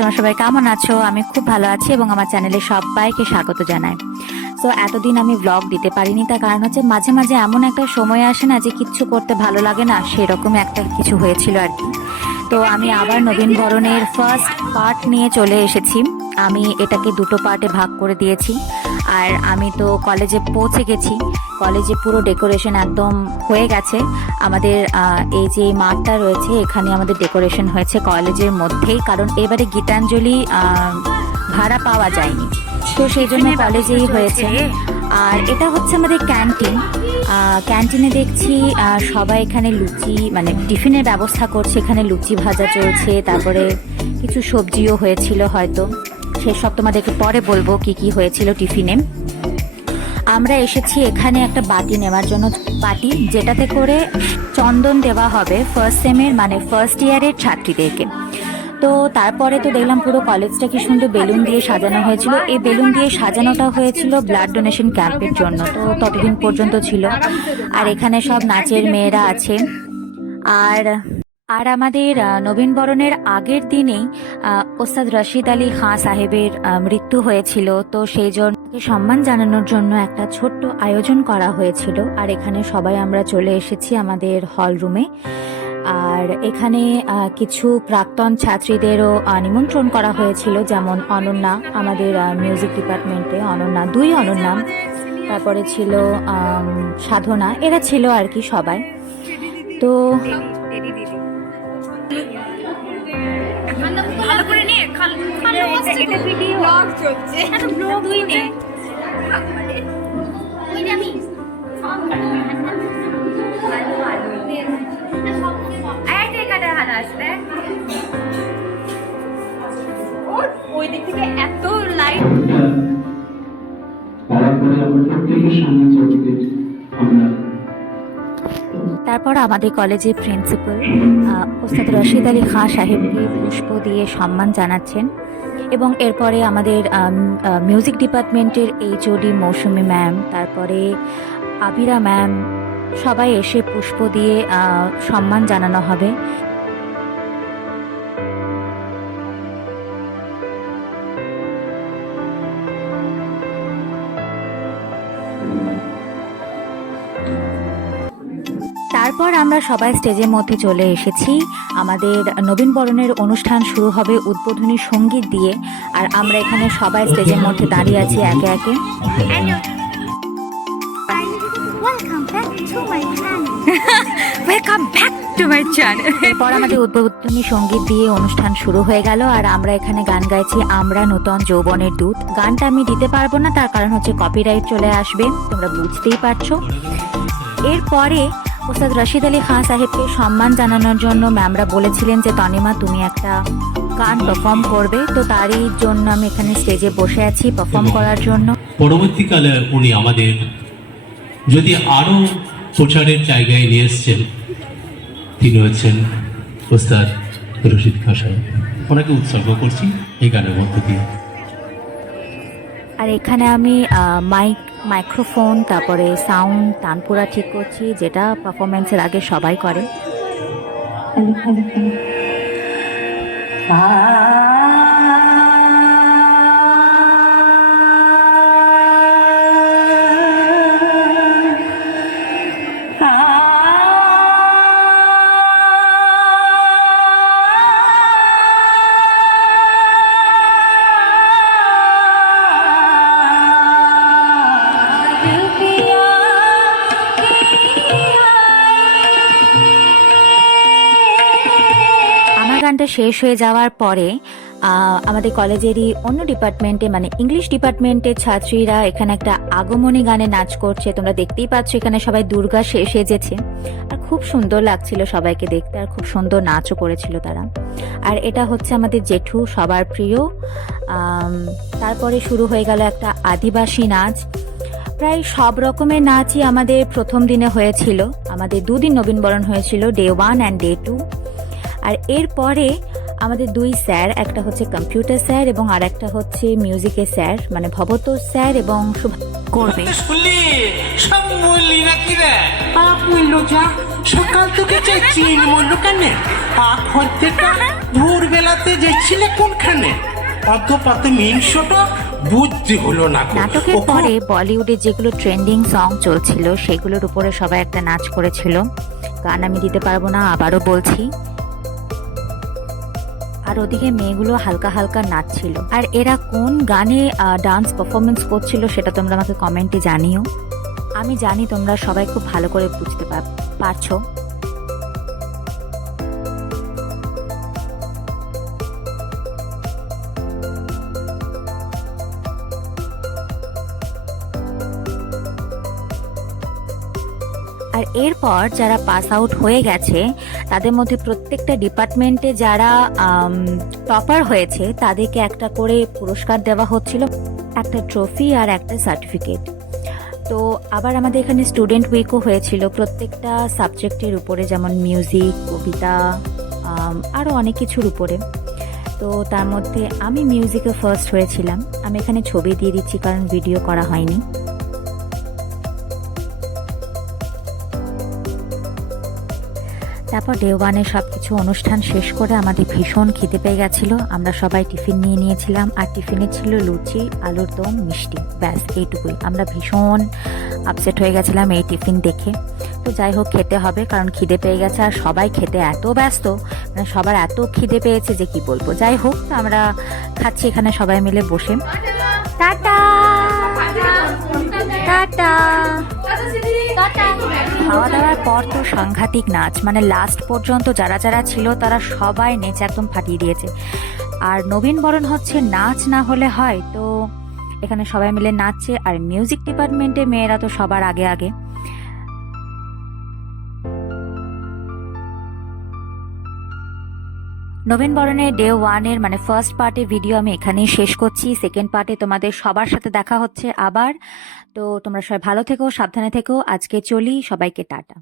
তোমরা সবাই কেমন আছো? আমি খুব ভালো আছি এবং আমার চ্যানেলে সবাইকে স্বাগত জানাই। সো এতদিন আমি ব্লগ দিতে পারিনি, তার কারণ হচ্ছে মাঝে মাঝে এমন একটা সময় আসে না যে কিচ্ছু করতে ভালো লাগে না, সেরকম একটা কিছু হয়েছিল আর কি। তো আমি আবার নবীন বরণের ফার্স্ট পার্ট নিয়ে চলে এসেছি। আমি এটাকে দুটো পার্টে ভাগ করে দিয়েছি। আর আমি তো কলেজে পৌঁছে গেছি। কলেজে পুরো ডেকোরেশন একদম হয়ে গেছে। আমাদের এই যে মাঠটা রয়েছে, এখানে আমাদের ডেকোরেশন হয়েছে কলেজের মধ্যেই, কারণ এবারে গীতাঞ্জলি ভাড়া পাওয়া যায়নি, তো সেই জন্য কলেজেই হয়েছে। আর এটা হচ্ছে আমাদের ক্যান্টিন। ক্যান্টিনে দেখছি সবাই এখানে লুচি, মানে টিফিনের ব্যবস্থা করছে। এখানে লুচি ভাজা চলছে, তারপরে কিছু সবজিও হয়েছিল হয়তো, সেসব তোমাদেরকে পরে বলবো কি কি হয়েছিল টিফিনে। আমরা এসেছি এখানে একটা বাটি নেওয়ার জন্য, বাটি যেটাতে করে চন্দন দেওয়া হবে ফার্স্ট সেমের, মানে ফার্স্ট ইয়ারের ছাত্রীদেরকে। তো তারপরে তো দেখলাম পুরো কলেজটা কি সুন্দর বেলুন দিয়ে সাজানো হয়েছিল। এই বেলুন দিয়ে সাজানোটা হয়েছিল ব্লাড ডোনেশন ক্যাম্পের জন্য, তো ততদিন পর্যন্ত ছিল। আর এখানে সব নাচের মেয়েরা আছে। আর আর আমাদের নবীন বরণের আগের দিনেই ওস্তাদ রশিদ আলী খাঁ সাহেবের মৃত্যু হয়েছিল, তো সেই জন্য সম্মান জানানোর জন্য একটা ছোট্ট আয়োজন করা হয়েছিল। আর এখানে সবাই আমরা চলে এসেছি আমাদের হল রুমে। আর এখানে কিছু প্রাক্তন ছাত্রীদেরও নিমন্ত্রণ করা হয়েছিল, যেমন অনন্যা, আমাদের মিউজিক ডিপার্টমেন্টে অনন্যা, দুই অনন্যা, তারপরে ছিল সাধনা, এরা ছিল আর কি সবাই। তো ভালো করে নে এটা ভিডিও ব্লগ চলছে, এটা ব্লগ তুই নে ওই যে আমি ওই দিক থেকে এত লাইট। তারপর আমাদের কলেজের প্রিন্সিপাল ওস্তাদ রশিদ আলী খাঁ সাহেবকে পুষ্প দিয়ে সম্মান জানাচ্ছেন। এবং এরপরে আমাদের মিউজিক ডিপার্টমেন্টের এইচওডি মৌসুমী ম্যাম, তারপরে আবিরা ম্যাম, সবাই এসে পুষ্প দিয়ে সম্মান জানানো হবে। তারপর আমরা সবাই স্টেজের মধ্যে চলে এসেছি। আমাদের নবীন বরণের অনুষ্ঠান শুরু হবে উদ্বোধনী সঙ্গীত দিয়ে। আর আমরা এখানে সবাই স্টেজের মধ্যে দাঁড়িয়ে আছি একে একে। এরপর আমাদের উদ্বোধনী সঙ্গীত দিয়ে অনুষ্ঠান শুরু হয়ে গেল। আর আমরা এখানে গান গাইছি, আমরা নূতন যৌবনের দূত। গানটা আমি দিতে পারবো না, তার কারণ হচ্ছে কপিরাইট চলে আসবে, তোমরা বুঝতেই পারছো। এরপরে ওস্তাদ রশিদ আলী খাঁ সাহেবকে সম্মান জানানোর জন্য ম্যামরা বলেছিলেন যে তনিমা তুমি একটা গান পারফর্ম করবে, তো তারই জন্য আমি এখানে স্টেজে বসে আছি পারফর্ম করার জন্য। পরবর্তীকালে উনি আমাদের যদি আরো প্রচারের জায়গায় নিয়ে এসছেন, তিনি হচ্ছেন ওস্তাদ রশিদ খাঁ সাহেব। ওনাকে উৎসর্গ করছি এই গানের মধ্য দিয়ে। আর এখানে আমি মাইক্রোফোন, তারপরে সাউন্ড তানপুরা ঠিক করছি, যেটা পারফরমেন্সের আগে সবাই করে। গানটা শেষ হয়ে যাওয়ার পরে আমাদের কলেজেরই অন্য ডিপার্টমেন্টে, মানে ইংলিশ ডিপার্টমেন্টের ছাত্রীরা এখানে একটা আগমনী গানে নাচ করছে। তোমরা দেখতেই পাচ্ছ এখানে সবাই দুর্গা সেজেছে, আর খুব সুন্দর লাগছিল সবাইকে দেখতে, আর খুব সুন্দর নাচও করেছিল তারা। আর এটা হচ্ছে আমাদের জেঠু, সবার প্রিয়। তারপরে শুরু হয়ে গেল একটা আদিবাসী নাচ। প্রায় সব রকমের নাচই আমাদের প্রথম দিনে হয়েছিল। আমাদের দুদিন নবীনবরণ হয়েছিল, ডে 1 অ্যান্ড ডে 2। আর এরপরে আমাদের দুই স্যার, একটা হচ্ছে কম্পিউটার স্যার এবং আর একটা হচ্ছে মিউজিকের স্যার, মানে ভবতোষ স্যার এবং করবে। শুনলি সব বললি নাকি রে? বললো যা, সকাল থেকে যাচ্ছি মনে কেন? খরচেটা ভোরবেলাতে যাচ্ছিলে কোনখানে? অত মিনশোটা বুদ্ধি হলো না। নাটকের পরে বলিউডে যেগুলো ট্রেন্ডিং সং চলছিল সেগুলোর উপরে সবাই একটা নাচ করেছিল। গান আমি দিতে পারবো না, আবারও বলছি। আর ওদিকে মেয়েগুলো হালকা হালকা নাচছিল। আর এরা কোন গানে ডান্স পারফরমেন্স করছিল সেটা তোমরা আমাকে কমেন্টে জানিও। আমি জানি তোমরা সবাই খুব ভালো করে বুঝতে পারছো। আর এরপর যারা পাস আউট হয়ে গেছে তাদের মধ্যে প্রত্যেকটা ডিপার্টমেন্টে যারা টপার হয়েছে তাদেরকে একটা করে পুরস্কার দেওয়া হচ্ছিল, একটা ট্রফি আর একটা সার্টিফিকেট। তো আবার আমাদের এখানে স্টুডেন্ট উইকও হয়েছিল প্রত্যেকটা সাবজেক্টের উপরে, যেমন মিউজিক, কবিতা, আরও অনেক কিছুর উপরে। তো তার মধ্যে আমি মিউজিকে ফার্স্ট হয়েছিলাম। আমি এখানে ছবি দিয়ে দিচ্ছি কারণ ভিডিও করা হয়নি। তারপর ডে ওয়ানে সব কিছু অনুষ্ঠান শেষ করে আমাদের ভীষণ খিদে পেয়ে গেছিলো। আমরা সবাই টিফিন নিয়ে নিয়েছিলাম, আর টিফিনে ছিল লুচি, আলুর দম, মিষ্টি, ব্যাস এইটুকুই। আমরা ভীষণ আপসেট হয়ে গেছিলাম এই টিফিন দেখে। তো যাই হোক, খেতে হবে কারণ খিদে পেয়ে গেছে, আর সবাই খেতে এত ব্যস্ত, মানে সবার এত খিদে পেয়েছে যে কি বলবো। যাই হোক, তো আমরা খাচ্ছি এখানে সবাই মিলে বসে। Tata tata. খাওয়া দাওয়ার পর তো সাংঘাতিক নাচ, মানে লাস্ট পর্যন্ত যারা যারা ছিল তারা সবাই নেচে একদম ফাটিয়ে দিয়েছে। আর নবীন বরণ হচ্ছে, নাচ না হলে হয়? তো এখানে সবাই মিলে নাচছে। আর মিউজিক ডিপার্টমেন্টে মেয়েরা তো সবার আগে আগে। নবীন বরণের ডে ওয়ানের মানে ফার্স্ট পার্টের ভিডিও আমি এখানেই শেষ করছি। সেকেন্ড পার্টে তোমাদের সবার সাথে দেখা হচ্ছে আবার। তো তোমরা সবাই ভালো থেকো, সাবধানে থেকো। আজকে চলি, সবাইকে টাটা।